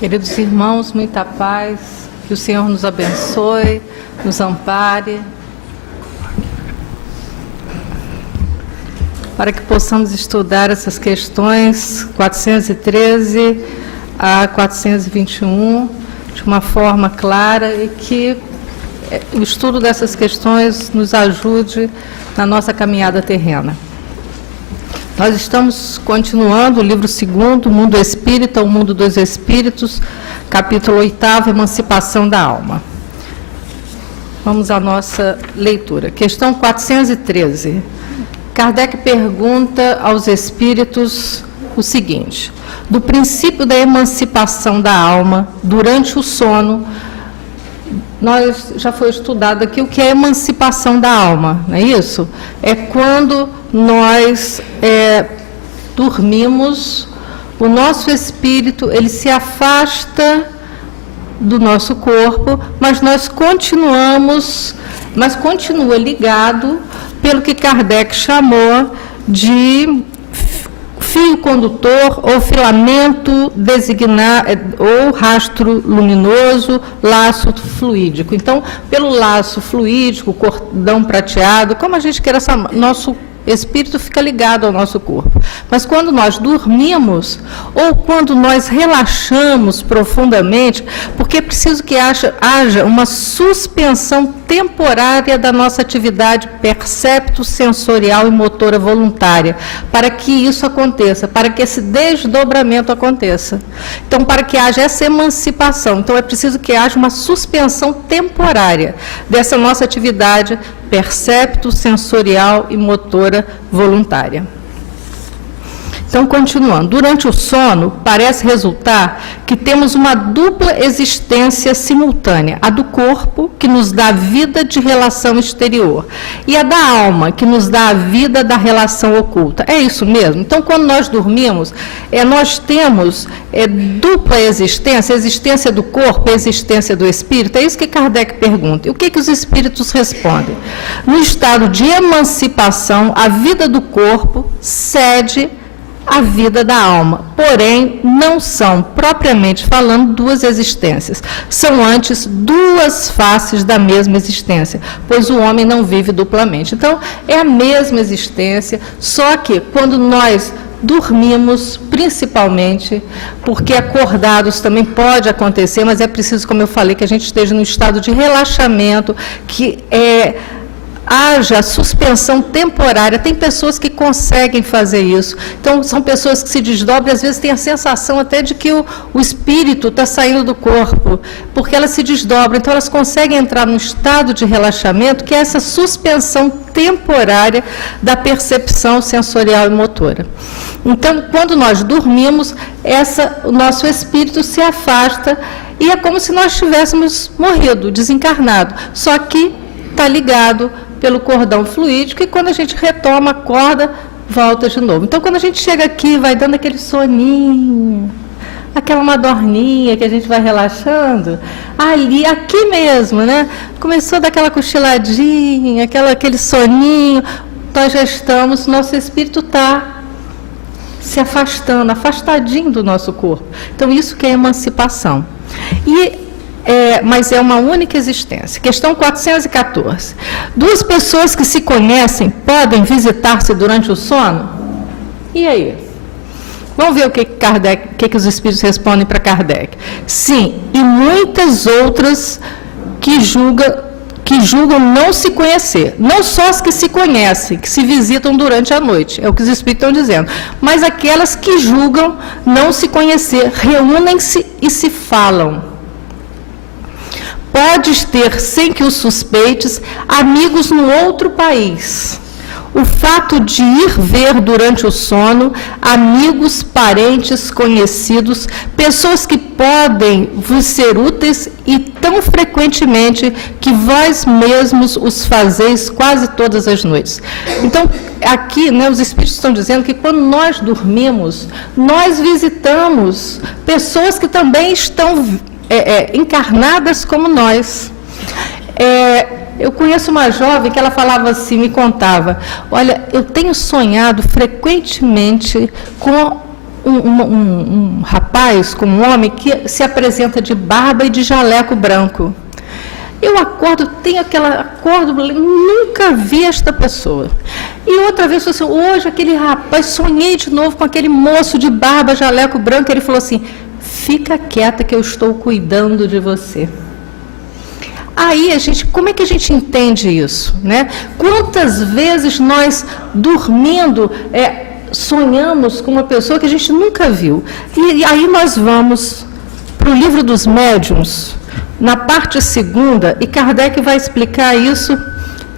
Queridos irmãos, muita paz, que o Senhor nos abençoe, nos ampare, para que possamos estudar essas questões 413 a 421 de uma forma clara e que o estudo dessas questões nos ajude na nossa caminhada terrena. Nós estamos continuando o livro 2º, Mundo Espírita, o Mundo dos Espíritos, capítulo 8º, Emancipação da Alma. Vamos à nossa leitura. Questão 413. Kardec pergunta aos espíritos o seguinte: do princípio da emancipação da alma durante o sono, já foi estudado aqui o que é emancipação da alma, não é isso? É quando nós dormimos, o nosso espírito ele se afasta do nosso corpo, mas continua ligado pelo que Kardec chamou de fio condutor ou filamento ou rastro luminoso, laço fluídico. Então, pelo laço fluídico, cordão prateado, como a gente quer, nosso espírito fica ligado ao nosso corpo. Mas quando nós dormimos, ou quando nós relaxamos profundamente, porque é preciso que haja uma suspensão temporária da nossa atividade percepto-sensorial e motora voluntária, para que isso aconteça, para que esse desdobramento aconteça. Então, para que haja essa emancipação, então é preciso que haja uma suspensão temporária dessa nossa atividade percepto-sensorial e motora voluntária. Então, continuando, durante o sono, parece resultar que temos uma dupla existência simultânea, a do corpo, que nos dá a vida de relação exterior, e a da alma, que nos dá a vida da relação oculta. É isso mesmo? Então, quando nós dormimos, nós temos dupla existência, a existência do corpo, a existência do espírito. É isso que Kardec pergunta. E o que os espíritos respondem? No estado de emancipação, a vida do corpo cede a vida da alma, porém não são, propriamente falando, duas existências. São antes duas faces da mesma existência, pois o homem não vive duplamente. Então, é a mesma existência, só que quando nós dormimos, principalmente, porque acordados também pode acontecer, mas é preciso, como eu falei, que a gente esteja num estado de relaxamento, que haja suspensão temporária. Tem pessoas que conseguem fazer isso. Então, são pessoas que se desdobram e às vezes têm a sensação até de que o espírito está saindo do corpo, porque elas se desdobram. Então, elas conseguem entrar num estado de relaxamento, que é essa suspensão temporária da percepção sensorial e motora. Então, quando nós dormimos, o nosso espírito se afasta e é como se nós tivéssemos morrido, desencarnado. Só que está ligado pelo cordão fluídico, e quando a gente retoma, acorda, volta de novo. Então, quando a gente chega aqui, vai dando aquele soninho, aquela madorninha que a gente vai relaxando, aqui mesmo, né? Começou a dar aquela cochiladinha, aquele soninho, nós já estamos, nosso espírito está se afastando, afastadinho do nosso corpo. Então, isso que é emancipação. Mas é uma única existência. Questão 414. Duas pessoas que se conhecem podem visitar-se durante o sono? E aí? Vamos ver o que os espíritos respondem para Kardec. Sim, e muitas outras que julgam não se conhecer. Não só as que se conhecem, que se visitam durante a noite, é o que os espíritos estão dizendo, mas aquelas que julgam não se conhecer, reúnem-se e se falam. Podes ter, sem que o suspeites, amigos no outro país. O fato de ir ver durante o sono amigos, parentes, conhecidos, pessoas que podem vos ser úteis e tão frequentemente que vós mesmos os fazeis quase todas as noites. Então, aqui, os espíritos estão dizendo que quando nós dormimos, nós visitamos pessoas que também estão encarnadas como nós. Eu conheço uma jovem que ela falava assim, me contava: olha, eu tenho sonhado frequentemente com um rapaz com um homem que se apresenta de barba e de jaleco branco. Eu acordo, nunca vi esta pessoa. E outra vez, assim, hoje aquele rapaz, sonhei de novo com aquele moço de barba, jaleco branco, ele falou assim, fica quieta que eu estou cuidando de você. Aí, como é que a gente entende isso, né? Quantas vezes nós, dormindo, sonhamos com uma pessoa que a gente nunca viu? E aí nós vamos para o livro dos médiuns, na parte 2, e Kardec vai explicar isso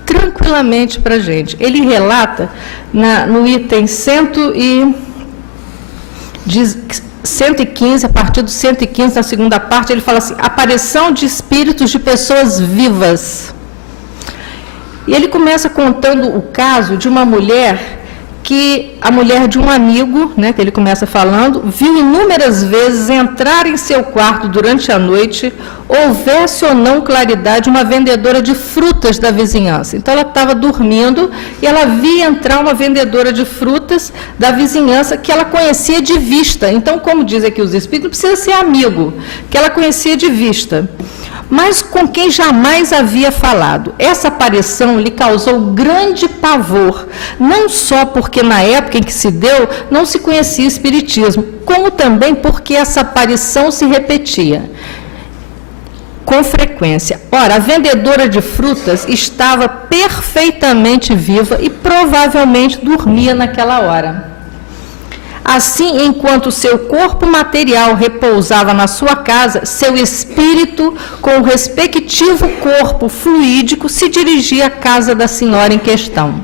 tranquilamente para a gente. Ele relata, no item 115, a partir do 115, na segunda parte, ele fala assim, aparição de espíritos de pessoas vivas. E ele começa contando o caso de uma mulher, que a mulher de um amigo, né, que ele começa falando, viu inúmeras vezes entrar em seu quarto durante a noite, houvesse ou não claridade, uma vendedora de frutas da vizinhança. Então, ela estava dormindo e ela via entrar uma vendedora de frutas da vizinhança que ela conhecia de vista. Então, como diz aqui os espíritos, não precisa ser amigo, que ela conhecia de vista, mas com quem jamais havia falado. Essa aparição lhe causou grande pavor, não só porque na época em que se deu não se conhecia espiritismo, como também porque essa aparição se repetia com frequência. Ora, a vendedora de frutas estava perfeitamente viva e provavelmente dormia naquela hora. Assim, enquanto seu corpo material repousava na sua casa, seu espírito, com o respectivo corpo fluídico, se dirigia à casa da senhora em questão.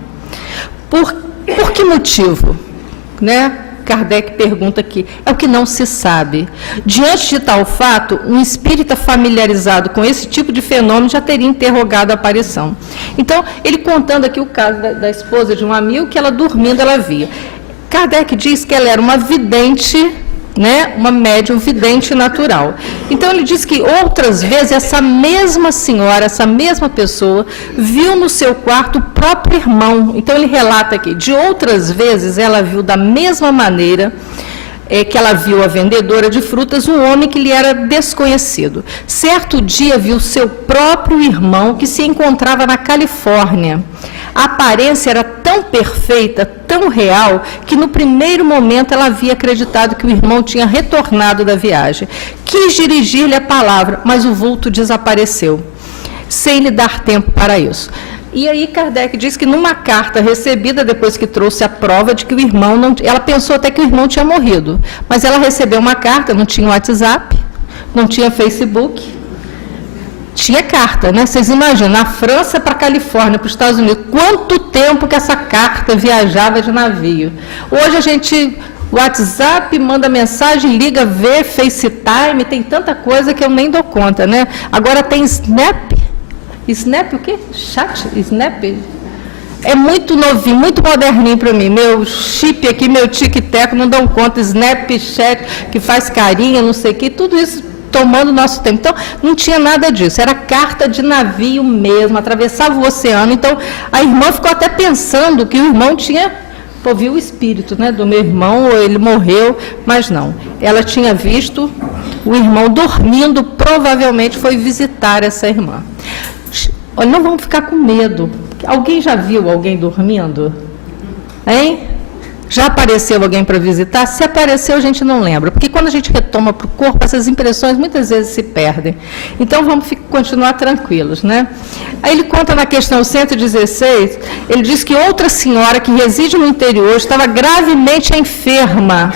Por que motivo? Né? Kardec pergunta aqui. É o que não se sabe. Diante de tal fato, um espírita familiarizado com esse tipo de fenômeno já teria interrogado a aparição. Então, ele contando aqui o caso da esposa de um amigo, que ela dormindo, ela via. Kardec diz que ela era uma vidente, né, uma médium vidente natural. Então, ele diz que outras vezes essa mesma senhora, essa mesma pessoa, viu no seu quarto o próprio irmão. Então, ele relata aqui, de outras vezes ela viu da mesma maneira que ela viu a vendedora de frutas, um homem que lhe era desconhecido. Certo dia viu seu próprio irmão que se encontrava na Califórnia. A aparência era tão perfeita, tão real, que no primeiro momento ela havia acreditado que o irmão tinha retornado da viagem. Quis dirigir-lhe a palavra, mas o vulto desapareceu, sem lhe dar tempo para isso. E aí Kardec diz que numa carta recebida, depois que trouxe a prova de que o irmão não... Ela pensou até que o irmão tinha morrido, mas ela recebeu uma carta, não tinha WhatsApp, não tinha Facebook... Tinha carta, né? Vocês imaginam, na França para a Califórnia, para os Estados Unidos, quanto tempo que essa carta viajava de navio. Hoje a gente, WhatsApp, manda mensagem, liga, vê, FaceTime, tem tanta coisa que eu nem dou conta, né? Agora tem Snap. Snap o quê? Chat? Snap? É muito novinho, muito moderninho para mim. Meu chip aqui, meu tic-tac, não dão conta. Snapchat, que faz carinha, não sei o quê, tudo isso tomando nosso tempo. Então, não tinha nada disso, era carta de navio mesmo, atravessava o oceano. Então, a irmã ficou até pensando que o irmão tinha, viu o espírito, né, do meu irmão, ou ele morreu, mas não. Ela tinha visto o irmão dormindo, provavelmente foi visitar essa irmã. Olha, não vamos ficar com medo. Alguém já viu alguém dormindo? Hein? Já apareceu alguém para visitar? Se apareceu, a gente não lembra, porque quando a gente retoma para o corpo, essas impressões muitas vezes se perdem. Então, vamos continuar tranquilos, né? Aí ele conta na questão 116, ele diz que outra senhora que reside no interior estava gravemente enferma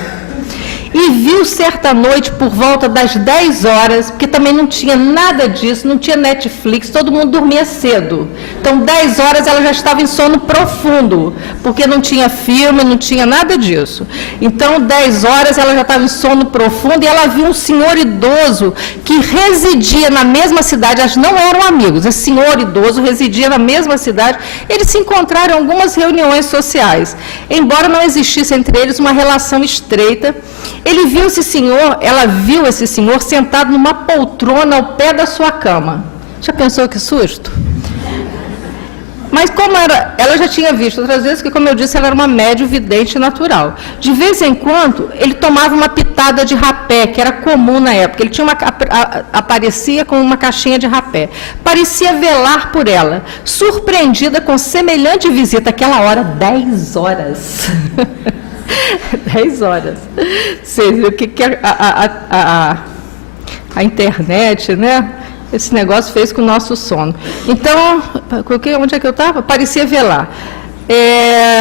e viu certa noite por volta das 10 horas, porque também não tinha nada disso, não tinha Netflix, todo mundo dormia cedo. Então, 10 horas ela já estava em sono profundo, porque não tinha filme, não tinha nada disso. Então, 10 horas ela já estava em sono profundo e ela viu um senhor idoso que residia na mesma cidade, elas não eram amigos, esse senhor idoso residia na mesma cidade, eles se encontraram em algumas reuniões sociais, embora não existisse entre eles uma relação estreita. Ela viu esse senhor sentado numa poltrona ao pé da sua cama. Já pensou que susto? Mas como ela já tinha visto outras vezes que, como eu disse, ela era uma médium vidente natural. De vez em quando, ele tomava uma pitada de rapé, que era comum na época. Ele tinha aparecia com uma caixinha de rapé. Parecia velar por ela, surpreendida com semelhante visita, aquela hora, 10 horas. 10 horas. Vocês viram o que a internet, né? Esse negócio fez com o nosso sono. Então, onde é que eu estava? Parecia velar.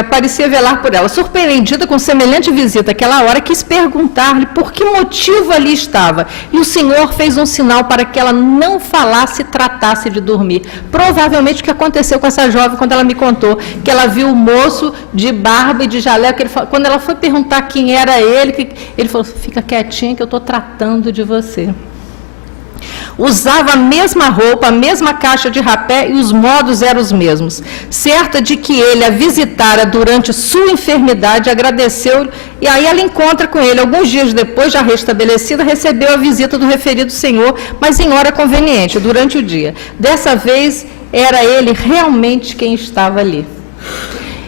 Parecia velar por ela. Surpreendida com semelhante visita, aquela hora quis perguntar-lhe por que motivo ali estava. E o Senhor fez um sinal para que ela não falasse e tratasse de dormir. Provavelmente o que aconteceu com essa jovem quando ela me contou, que ela viu o moço de barba e de jaleco, quando ela foi perguntar quem era ele falou, fica quietinha que eu estou tratando de você. Usava a mesma roupa, a mesma caixa de rapé e os modos eram os mesmos. Certa de que ele a visitara durante sua enfermidade, agradeceu-lhe, e aí ela encontra com ele. Alguns dias depois, já restabelecida, recebeu a visita do referido senhor, mas em hora conveniente, durante o dia. Dessa vez, era ele realmente quem estava ali.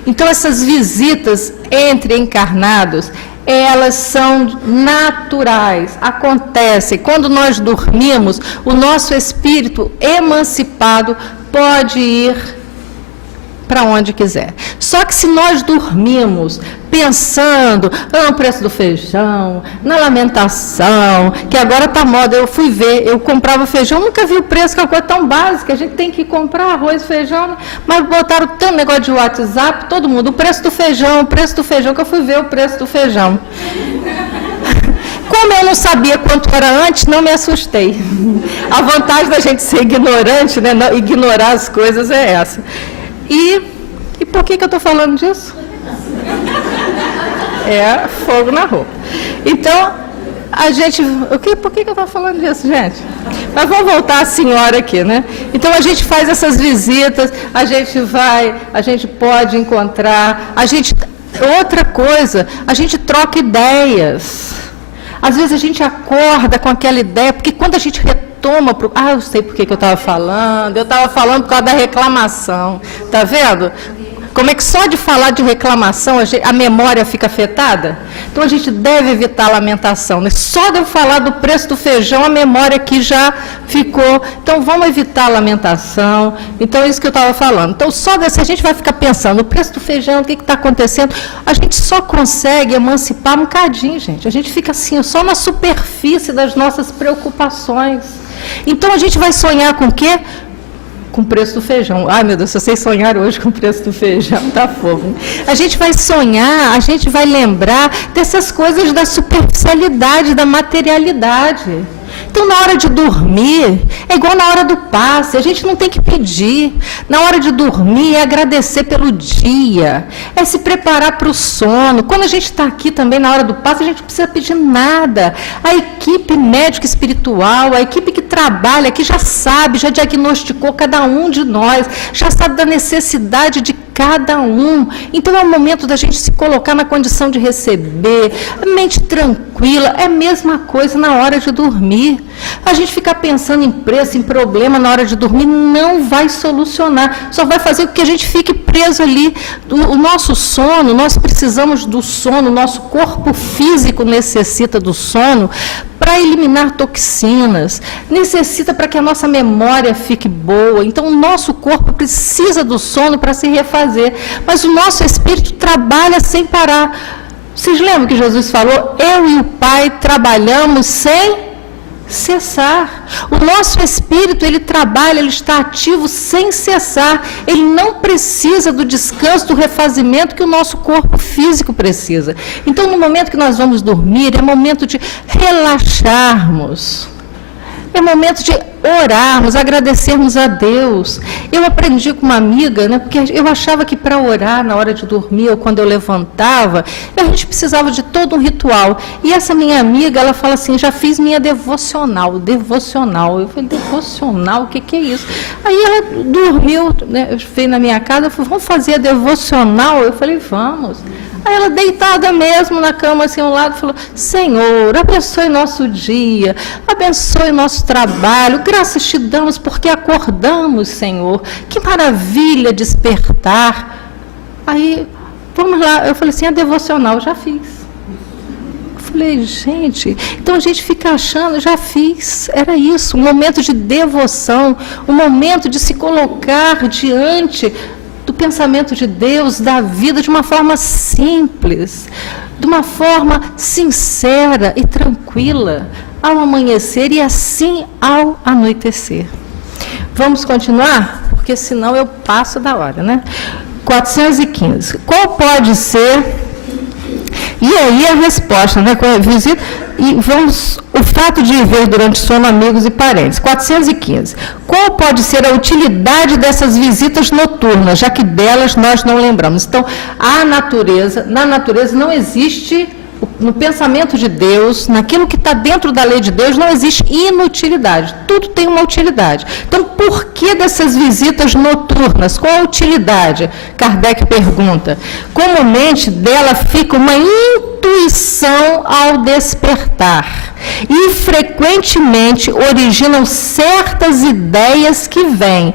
Então, essas visitas entre encarnados, elas são naturais, acontecem. Quando nós dormimos, o nosso espírito emancipado pode ir para onde quiser. Só que se nós dormimos pensando no preço do feijão, na lamentação, que agora está moda, eu fui ver, eu comprava feijão, nunca vi o preço, que é uma coisa tão básica, a gente tem que comprar arroz e feijão, mas botaram tanto negócio de WhatsApp, todo mundo, o preço do feijão, que eu fui ver o preço do feijão. Como eu não sabia quanto era antes, não me assustei. A vantagem da gente ser ignorante, né, não, ignorar as coisas é essa. E por que eu estou falando disso? É fogo na roupa. Então, a gente... Por que eu estou falando disso, gente? Mas vamos voltar à senhora aqui, né? Então, a gente faz essas visitas, a gente pode encontrar, outra coisa, a gente troca ideias. Às vezes a gente acorda com aquela ideia, porque quando a gente retoma... eu sei por que eu estava falando. Eu estava falando por causa da reclamação. Está vendo? Como é que só de falar de reclamação a memória fica afetada? Então, a gente deve evitar a lamentação. Né? Só de eu falar do preço do feijão, a memória aqui já ficou. Então, vamos evitar a lamentação. Então, é isso que eu estava falando. Então, se a gente vai ficar pensando, o preço do feijão, o que está acontecendo, a gente só consegue emancipar um bocadinho, gente. A gente fica assim, só na superfície das nossas preocupações. Então, a gente vai sonhar com o quê? Com o preço do feijão. Ai, meu Deus, se vocês sonharam hoje com o preço do feijão, tá fogo. A gente vai sonhar, a gente vai lembrar dessas coisas da superficialidade, da materialidade. Então, na hora de dormir, é igual na hora do passe, a gente não tem que pedir. Na hora de dormir, é agradecer pelo dia, é se preparar para o sono. Quando a gente está aqui também, na hora do passe, a gente não precisa pedir nada. A equipe médica espiritual, a equipe que trabalha aqui já sabe, já diagnosticou cada um de nós, já sabe da necessidade de cada um. Então, é o momento da gente se colocar na condição de receber, mente tranquila, é a mesma coisa na hora de dormir. A gente ficar pensando em preço, em problema na hora de dormir, não vai solucionar, só vai fazer com que a gente fique preso ali. O nosso sono, nós precisamos do sono, o nosso corpo físico necessita do sono para eliminar toxinas, necessita para que a nossa memória fique boa. Então, o nosso corpo precisa do sono para se refazer, mas o nosso espírito trabalha sem parar. Vocês lembram que Jesus falou? Eu e o Pai trabalhamos sem cessar. O nosso espírito, ele trabalha, ele está ativo sem cessar. Ele não precisa do descanso, do refazimento que o nosso corpo físico precisa. Então, no momento que nós vamos dormir, é momento de relaxarmos. É momento de orarmos, agradecermos a Deus. Eu aprendi com uma amiga, né, porque eu achava que para orar na hora de dormir ou quando eu levantava, a gente precisava de todo um ritual. E essa minha amiga, ela fala assim, já fiz minha devocional. Eu falei, devocional? O que é isso? Aí ela dormiu, né, veio na minha casa, eu falei, vamos fazer a devocional? Eu falei, vamos. Aí ela deitada mesmo na cama, assim, ao lado, falou: Senhor, abençoe nosso dia, abençoe nosso trabalho, graças te damos porque acordamos, Senhor. Que maravilha despertar. Aí, vamos lá, eu falei assim, a devocional já fiz. Falei, gente, então a gente fica achando, já fiz, era isso, um momento de devoção, um momento de se colocar diante do pensamento de Deus, da vida, de uma forma simples, de uma forma sincera e tranquila, ao amanhecer e assim ao anoitecer. Vamos continuar? Porque senão eu passo da hora, né? 415. Qual pode ser... E aí a resposta, né? Visita, e vamos, o fato de ver durante o sono amigos e parentes. 415. Qual pode ser a utilidade dessas visitas noturnas, já que delas nós não lembramos? Então, na natureza não existe, no pensamento de Deus, naquilo que está dentro da lei de Deus, não existe inutilidade. Tudo tem uma utilidade. Então, por que dessas visitas noturnas? Qual a utilidade? Kardec pergunta. Comumente, dela fica uma intuição ao despertar. E frequentemente originam certas ideias que vêm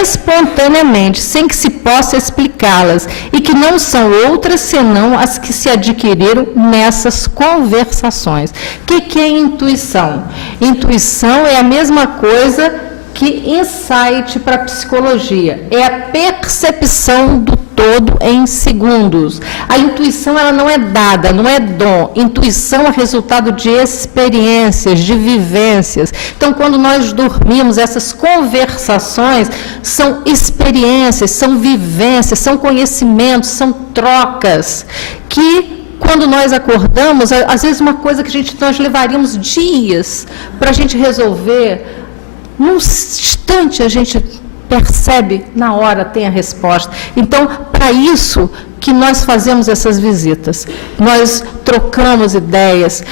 espontaneamente, sem que se possa explicá-las, e que não são outras senão as que se adquiriram nessas conversações. O que é intuição? Intuição é a mesma coisa que insight para a psicologia. É a percepção do todo em segundos. A intuição, ela não é dada, não é dom. Intuição é resultado de experiências, de vivências. Então, quando nós dormimos, essas conversações são experiências, são vivências, são conhecimentos, são trocas que... Quando nós acordamos, às vezes uma coisa que nós levaríamos dias para a gente resolver, num instante a gente percebe, na hora tem a resposta. Então, para isso que nós fazemos essas visitas, nós trocamos ideias,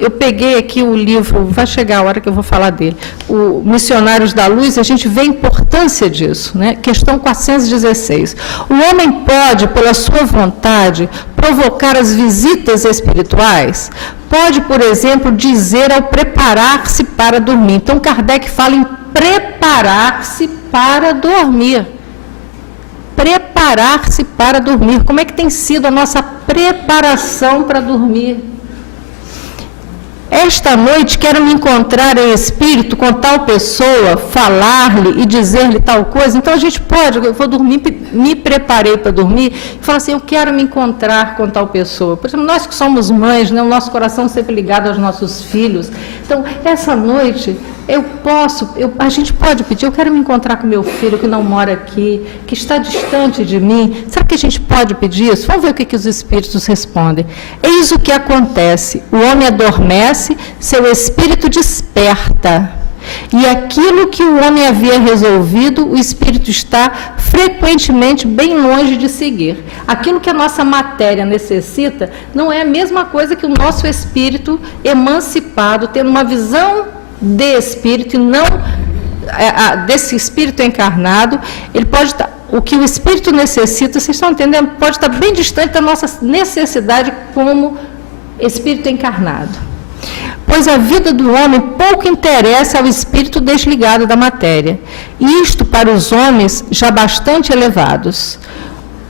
eu peguei aqui o livro, vai chegar a hora que eu vou falar dele, o Missionários da Luz, a gente vê a importância disso, né? Questão 416. O homem pode, pela sua vontade, provocar as visitas espirituais? Pode, por exemplo, dizer ao preparar-se para dormir. Então, Kardec fala em preparar-se para dormir. Preparar-se para dormir. Como é que tem sido a nossa preparação para dormir? Esta noite quero me encontrar em espírito com tal pessoa, falar-lhe e dizer-lhe tal coisa. Então a gente pode, eu vou dormir, me preparei para dormir, e falar assim, eu quero me encontrar com tal pessoa. Por exemplo, nós que somos mães, né, o nosso coração sempre ligado aos nossos filhos. Então, essa noite, a gente pode pedir, eu quero me encontrar com meu filho que não mora aqui, que está distante de mim. Será que a gente pode pedir isso? Vamos ver o que os espíritos respondem. Eis o que acontece. O homem adormece, seu espírito desperta. E aquilo que o homem havia resolvido, o espírito está frequentemente bem longe de seguir. Aquilo que a nossa matéria necessita não é a mesma coisa que o nosso espírito emancipado, tendo uma visão de espírito e não desse espírito encarnado. Ele pode estar, o que o espírito necessita, vocês estão entendendo? Pode estar bem distante da nossa necessidade como espírito encarnado. Pois a vida do homem pouco interessa ao espírito desligado da matéria. Isto para os homens já bastante elevados.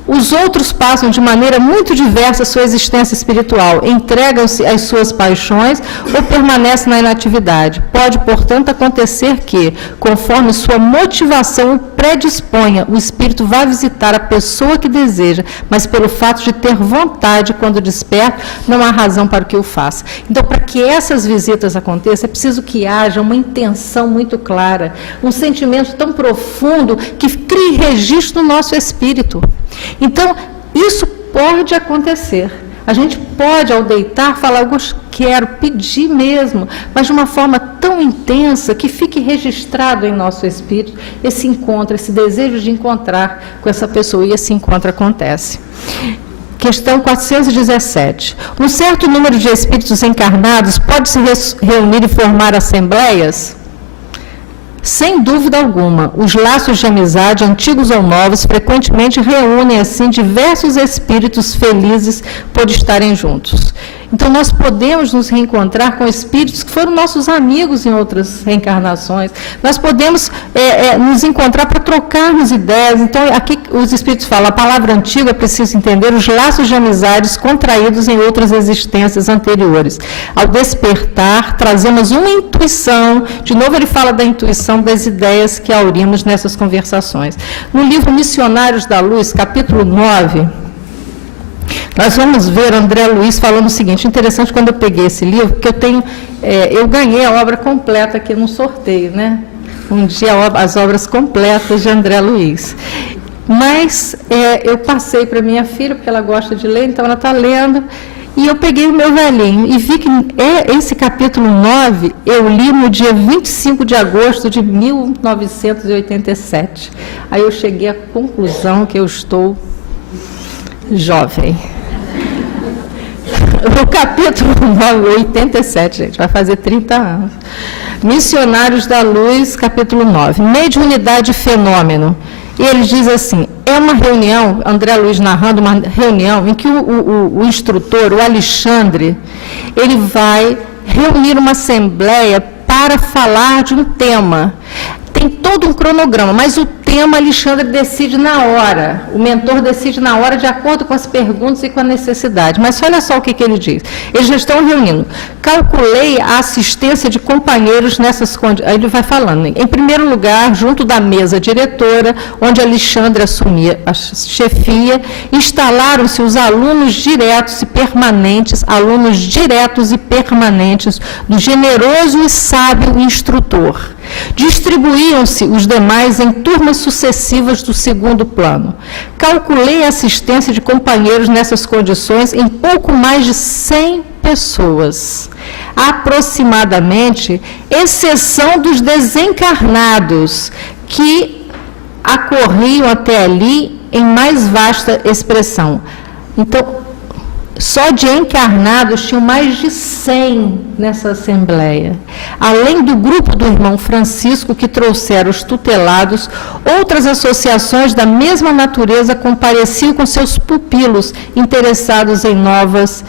Os outros passam de maneira muito diversa a sua existência espiritual, entregam-se às suas paixões ou permanecem na inatividade. Pode, portanto, acontecer que, conforme sua motivação o predisponha, o espírito vá visitar a pessoa que deseja, mas pelo fato de ter vontade quando desperta, não há razão para que o faça. Então, para que essas visitas aconteçam, é preciso que haja uma intenção muito clara, um sentimento tão profundo que crie registro no nosso espírito. Então, isso pode acontecer. A gente pode, ao deitar, falar, eu quero pedir mesmo, mas de uma forma tão intensa que fique registrado em nosso espírito esse encontro, esse desejo de encontrar com essa pessoa, e esse encontro acontece. Questão 417. Um certo número de espíritos encarnados pode se reunir e formar assembleias? Sem dúvida alguma, os laços de amizade, antigos ou novos, frequentemente reúnem, assim, diversos espíritos felizes por estarem juntos. Então, nós podemos nos reencontrar com espíritos que foram nossos amigos em outras reencarnações. Nós podemos nos encontrar para trocarmos ideias. Então, aqui os espíritos falam, a palavra antiga, é preciso entender os laços de amizades contraídos em outras existências anteriores. Ao despertar, trazemos uma intuição. De novo, ele fala da intuição das ideias que aurimos nessas conversações. No livro Missionários da Luz, capítulo 9... nós vamos ver André Luiz falando o seguinte, interessante quando eu peguei esse livro, porque eu ganhei a obra completa aqui no sorteio, né? Um dia as obras completas de André Luiz. Mas eu passei para minha filha, porque ela gosta de ler, então ela está lendo, e eu peguei o meu velhinho e vi que esse capítulo 9 eu li no dia 25 de agosto de 1987. Aí eu cheguei à conclusão que eu estou jovem. O capítulo 9, 87, gente, vai fazer 30 anos. Missionários da Luz, capítulo 9. Mediunidade e fenômeno. Ele diz assim, é uma reunião, André Luiz narrando uma reunião em que o instrutor, o Alexandre, ele vai reunir uma assembleia para falar de um tema. Tem todo um cronograma, mas o tema Alexandre decide na hora. O mentor decide na hora, de acordo com as perguntas e com a necessidade. Mas olha só o que ele diz. Eles já estão reunindo. Calculei a assistência de companheiros nessas condições. Aí ele vai falando. Em primeiro lugar, junto da mesa diretora, onde Alexandre assumia a chefia, instalaram-se os alunos diretos e permanentes do generoso e sábio instrutor. Distribuíam-se os demais em turmas sucessivas do segundo plano. Calculei a assistência de companheiros nessas condições em pouco mais de 100 pessoas, aproximadamente, exceção dos desencarnados, que acorriam até ali em mais vasta expressão. Então, só de encarnados tinham mais de 100 nessa assembleia. Além do grupo do irmão Francisco, que trouxeram os tutelados, outras associações da mesma natureza compareciam com seus pupilos, interessados em novas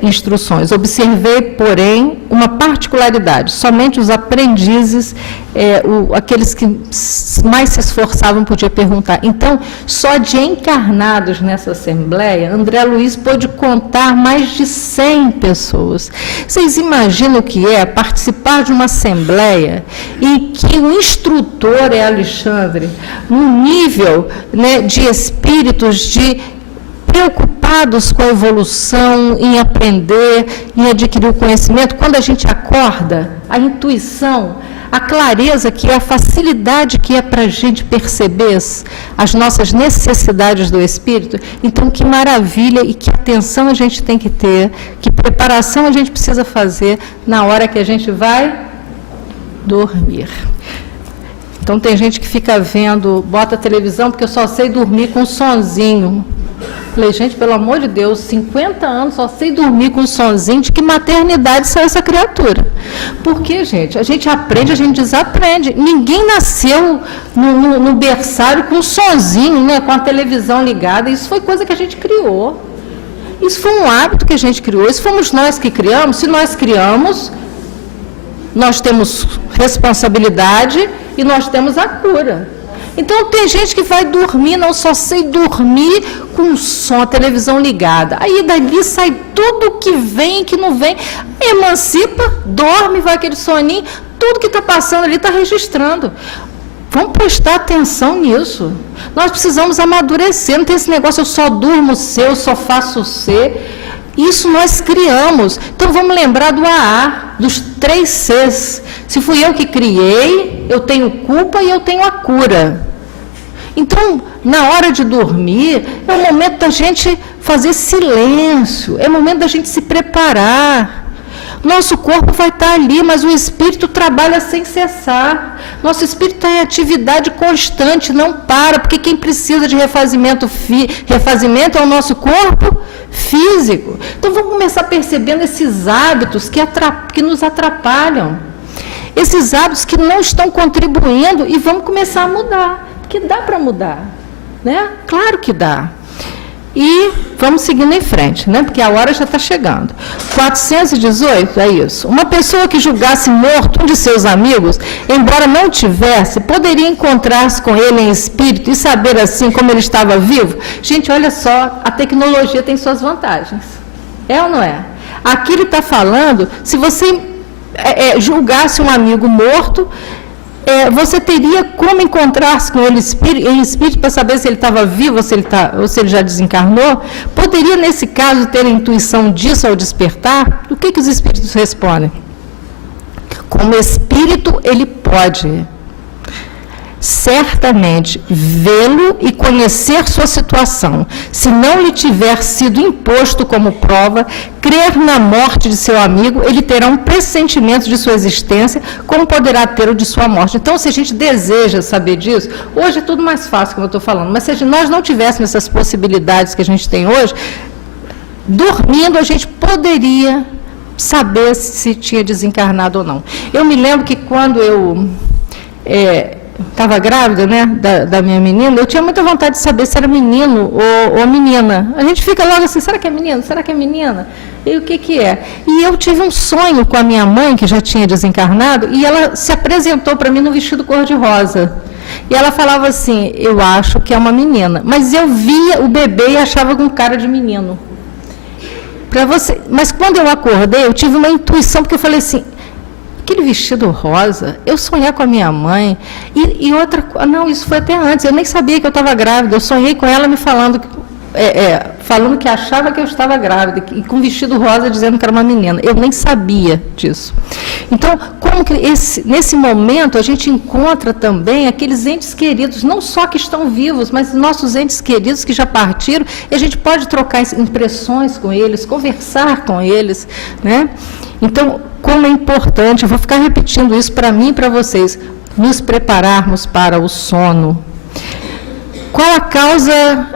instruções. Observei, porém, uma particularidade. Somente os aprendizes, aqueles que mais se esforçavam, podiam perguntar. Então, só de encarnados nessa assembleia, André Luiz pôde contar mais de 100 pessoas. Vocês imaginam o que é participar de uma assembleia em que o instrutor é Alexandre, num nível, né, de espíritos preocupados com a evolução, em aprender, em adquirir o conhecimento. Quando a gente acorda, a intuição, a clareza que é, a facilidade que é para a gente perceber as nossas necessidades do espírito, então que maravilha e que atenção a gente tem que ter, que preparação a gente precisa fazer na hora que a gente vai dormir. Então tem gente que fica vendo, bota a televisão, porque eu só sei dormir com sonzinho. Falei, gente, pelo amor de Deus, 50 anos, só sei dormir com um sonzinho, de que maternidade saiu essa criatura? Porque, gente, a gente aprende, a gente desaprende. Ninguém nasceu no berçário com um sonzinho, né, com a televisão ligada. Isso foi coisa que a gente criou. Isso foi um hábito que a gente criou. Isso fomos nós que criamos. Se nós criamos, nós temos responsabilidade e nós temos a cura. Então, tem gente que vai dormir, não só sei dormir com o som, a televisão ligada. Aí, dali sai tudo que vem e que não vem. Emancipa, dorme, vai aquele soninho, tudo que está passando ali está registrando. Vamos prestar atenção nisso. Nós precisamos amadurecer, não tem esse negócio, eu só durmo C, eu só faço C. Isso nós criamos. Então, vamos lembrar do AA, dos 3 Cs. Se fui eu que criei, eu tenho culpa e eu tenho a cura. Então, na hora de dormir, é o momento da gente fazer silêncio, é o momento da gente se preparar. Nosso corpo vai estar ali, mas o espírito trabalha sem cessar. Nosso espírito está em atividade constante, não para, porque quem precisa de refazimento é o nosso corpo físico. Então, vamos começar percebendo esses hábitos que nos atrapalham. esses hábitos que não estão contribuindo e vamos começar a mudar, porque dá para mudar, né? Claro que dá. E vamos seguindo em frente, né? Porque a hora já está chegando. 418, é isso. Uma pessoa que julgasse morto um de seus amigos, embora não tivesse, poderia encontrar-se com ele em espírito e saber assim como ele estava vivo? Gente, olha só, a tecnologia tem suas vantagens. É ou não é? Aqui ele está falando, se você julgasse um amigo morto, você teria como encontrar-se com ele em espírito para saber se ele estava vivo ou se ele já desencarnou? Poderia, nesse caso, ter a intuição disso ao despertar? O que os espíritos respondem? Como espírito, ele pode certamente vê-lo e conhecer sua situação, se não lhe tiver sido imposto como prova, crer na morte de seu amigo, ele terá um pressentimento de sua existência, como poderá ter o de sua morte. Então, se a gente deseja saber disso, hoje é tudo mais fácil, como eu estou falando, mas se nós não tivéssemos essas possibilidades que a gente tem hoje, dormindo a gente poderia saber se tinha desencarnado ou não. Eu me lembro que quando eu estava grávida, né, da minha menina, eu tinha muita vontade de saber se era menino ou menina. A gente fica logo assim, será que é menino? Será que é menina? E o que é? E eu tive um sonho com a minha mãe, que já tinha desencarnado, e ela se apresentou para mim no vestido cor-de-rosa. E ela falava assim, eu acho que é uma menina. Mas eu via o bebê e achava com cara de menino. Mas quando eu acordei, eu tive uma intuição, porque eu falei assim, aquele vestido rosa, eu sonhar com a minha mãe, e outra, não, isso foi até antes, eu nem sabia que eu estava grávida, eu sonhei com ela me falando que achava que eu estava grávida, e com vestido rosa dizendo que era uma menina, eu nem sabia disso. Então, como que nesse momento a gente encontra também aqueles entes queridos, não só que estão vivos, mas nossos entes queridos que já partiram, e a gente pode trocar impressões com eles, conversar com eles, né? Então, como é importante, eu vou ficar repetindo isso para mim e para vocês, nos prepararmos para o sono. Qual a causa...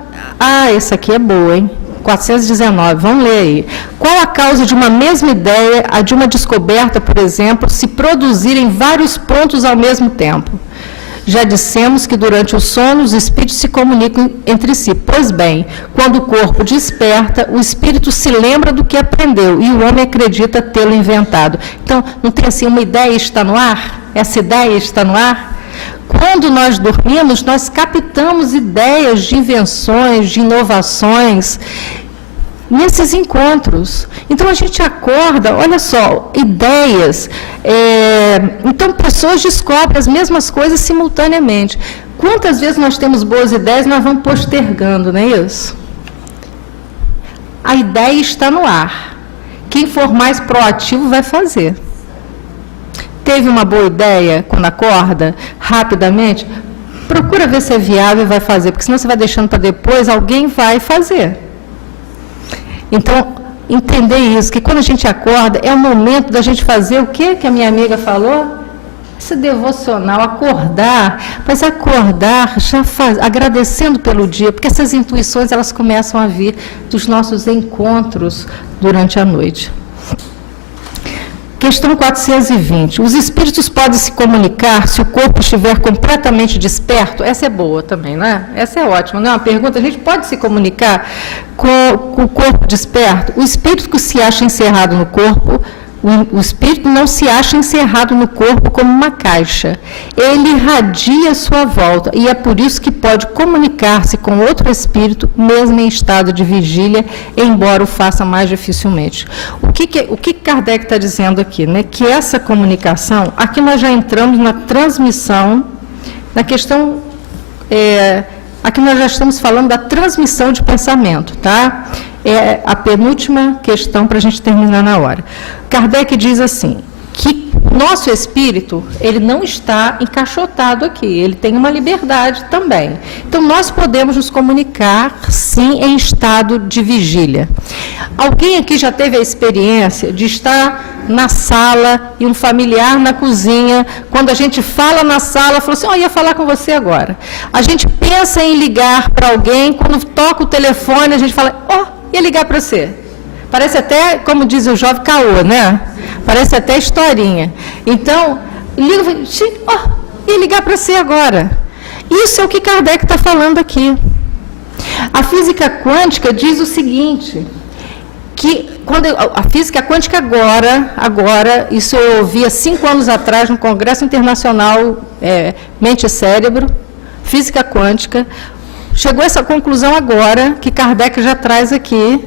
essa aqui é boa, hein? 419, vamos ler aí. Qual a causa de uma mesma ideia, a de uma descoberta, por exemplo, se produzirem vários pontos ao mesmo tempo? Já dissemos que durante o sono os espíritos se comunicam entre si. Pois bem, quando o corpo desperta, o espírito se lembra do que aprendeu e o homem acredita tê-lo inventado. Então, não tem assim uma ideia está no ar? Essa ideia está no ar? Quando nós dormimos, nós captamos ideias de invenções, de inovações, nesses encontros. Então, a gente acorda, olha só, ideias. Então, pessoas descobrem as mesmas coisas simultaneamente. Quantas vezes nós temos boas ideias e nós vamos postergando, não é isso? A ideia está no ar. Quem for mais proativo vai fazer. Teve uma boa ideia quando acorda, rapidamente, procura ver se é viável e vai fazer, porque senão você vai deixando para depois, alguém vai fazer. Então, entender isso, que quando a gente acorda, é o momento da gente fazer o que a minha amiga falou? Esse devocional, acordar, mas acordar já agradecendo pelo dia, porque essas intuições elas começam a vir dos nossos encontros durante a noite. Questão 420. Os espíritos podem se comunicar se o corpo estiver completamente desperto? Essa é boa também, não é? Essa é ótima, não é uma pergunta? A gente pode se comunicar com o corpo desperto? O espírito que se acha encerrado no corpo, o espírito não se acha encerrado no corpo como uma caixa. Ele irradia a sua volta e é por isso que pode comunicar-se com outro espírito, mesmo em estado de vigília, embora o faça mais dificilmente. O que Kardec está dizendo aqui? Né? Que essa comunicação, aqui nós já entramos na transmissão, na questão, aqui nós já estamos falando da transmissão de pensamento, tá? É a penúltima questão para a gente terminar na hora. Kardec diz assim, que nosso espírito, ele não está encaixotado aqui, ele tem uma liberdade também. Então, nós podemos nos comunicar, sim, em estado de vigília. Alguém aqui já teve a experiência de estar na sala e um familiar na cozinha, quando a gente fala na sala, falou assim, eu ia falar com você agora. A gente pensa em ligar para alguém, quando toca o telefone, a gente fala, ia ligar para você. Parece até, como diz o jovem, caô, né? Parece até historinha. Então, liga e fala, ia ligar para você agora. Isso é o que Kardec está falando aqui. A física quântica diz o seguinte, que quando a física quântica agora, isso eu ouvi há 5 anos atrás no Congresso Internacional Mente e Cérebro, Física Quântica, chegou a essa conclusão agora, que Kardec já traz aqui,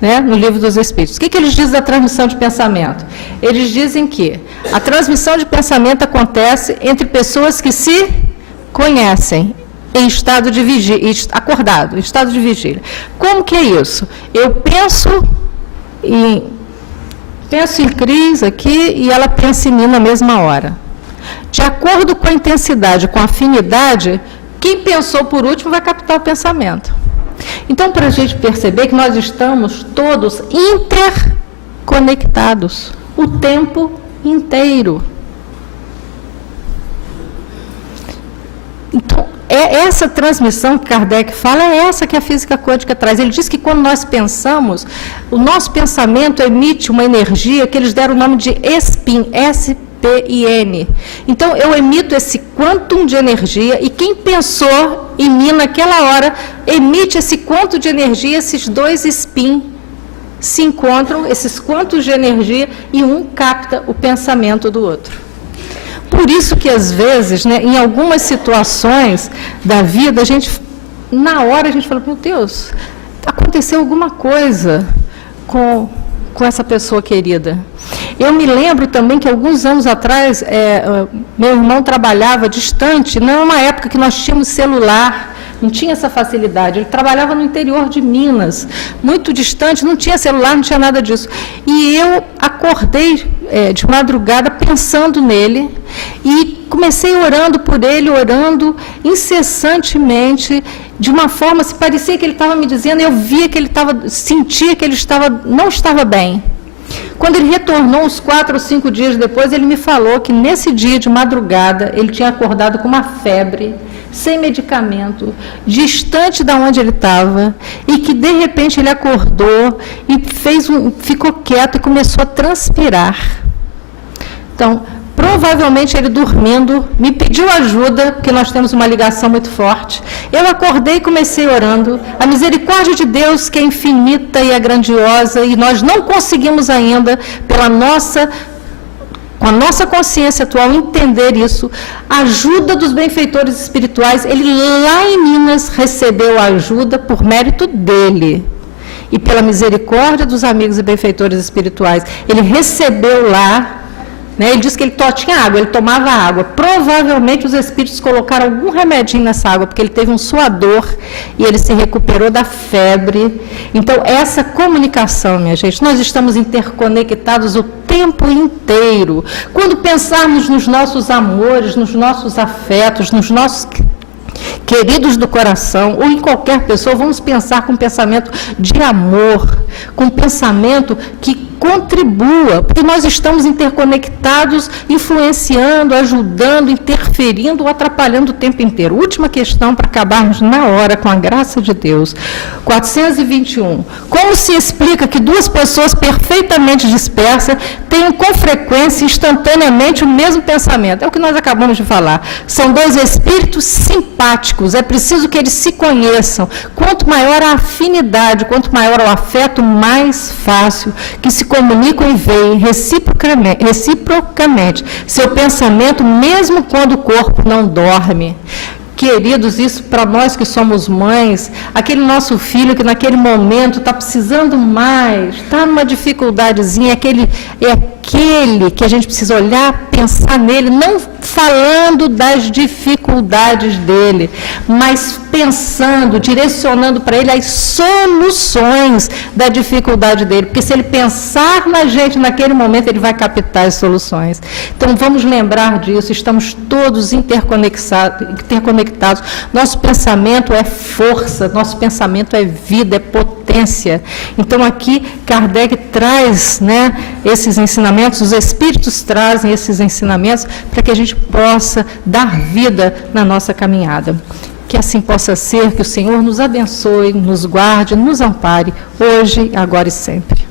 né, no Livro dos Espíritos. O que eles dizem da transmissão de pensamento? Eles dizem que a transmissão de pensamento acontece entre pessoas que se conhecem, em estado de vigília, acordado, em estado de vigília. Como que é isso? Eu penso em Cris aqui e ela pensa em mim na mesma hora. De acordo com a intensidade, com a afinidade, quem pensou por último vai captar o pensamento. Então, para a gente perceber que nós estamos todos interconectados o tempo inteiro. Então, essa transmissão que Kardec fala, é essa que a física quântica traz. Ele diz que quando nós pensamos, o nosso pensamento emite uma energia que eles deram o nome de spin, S-P-I-N. Então, eu emito esse quantum de energia e quem pensou em mim naquela hora, emite esse quantum de energia, esses dois spin se encontram, esses quantos de energia, e um capta o pensamento do outro. Por isso que, às vezes, né, em algumas situações da vida, na hora a gente fala, meu Deus, aconteceu alguma coisa com essa pessoa querida. Eu me lembro também que, alguns anos atrás, meu irmão trabalhava distante, não é uma época que nós tínhamos celular, não tinha essa facilidade. Ele trabalhava no interior de Minas, muito distante, não tinha celular, não tinha nada disso. E eu acordei de madrugada pensando nele e comecei orando por ele, orando incessantemente, de uma forma, se parecia que ele estava me dizendo, eu via que ele sentia que ele não estava bem. Quando ele retornou, uns 4 ou 5 dias depois, ele me falou que nesse dia de madrugada, ele tinha acordado com uma febre, sem medicamento, distante de onde ele estava, e que de repente ele acordou e ficou quieto e começou a transpirar. Então, provavelmente ele dormindo, me pediu ajuda, porque nós temos uma ligação muito forte. Eu acordei e comecei orando. A misericórdia de Deus, que é infinita e é grandiosa, e nós não conseguimos ainda, com a nossa consciência atual, entender isso. A ajuda dos benfeitores espirituais, ele lá em Minas recebeu a ajuda por mérito dele. E pela misericórdia dos amigos e benfeitores espirituais, ele recebeu lá. Ele disse que ele tinha água, ele tomava água. Provavelmente os espíritos colocaram algum remedinho nessa água, porque ele teve um suador e ele se recuperou da febre. Então, essa comunicação, minha gente, nós estamos interconectados o tempo inteiro. Quando pensarmos nos nossos amores, nos nossos afetos, nos nossos queridos do coração, ou em qualquer pessoa, vamos pensar com um pensamento de amor, com um pensamento que contribua, porque nós estamos interconectados, influenciando, ajudando, interferindo ou atrapalhando o tempo inteiro. Última questão para acabarmos na hora, com a graça de Deus. 421. Como se explica que 2 pessoas perfeitamente dispersas tenham com frequência, instantaneamente, o mesmo pensamento? É o que nós acabamos de falar. São 2 espíritos simpáticos, é preciso que eles se conheçam. Quanto maior a afinidade, quanto maior o afeto, mais fácil que se comunicam e veem reciprocamente seu pensamento, mesmo quando o corpo não dorme. Queridos, isso para nós que somos mães, aquele nosso filho que naquele momento está precisando mais, está numa dificuldadezinha, é aquele que a gente precisa olhar, pensar nele, não falando das dificuldades dele, mas pensando, direcionando para ele as soluções da dificuldade dele, porque se ele pensar na gente naquele momento, ele vai captar as soluções. Então, vamos lembrar disso, estamos todos interconectados, nosso pensamento é força, nosso pensamento é vida, é potência. Então, aqui, Kardec traz, esses ensinamentos, os espíritos trazem esses ensinamentos para que a gente possa dar vida na nossa caminhada. Que assim possa ser, que o Senhor nos abençoe, nos guarde, nos ampare, hoje, agora e sempre.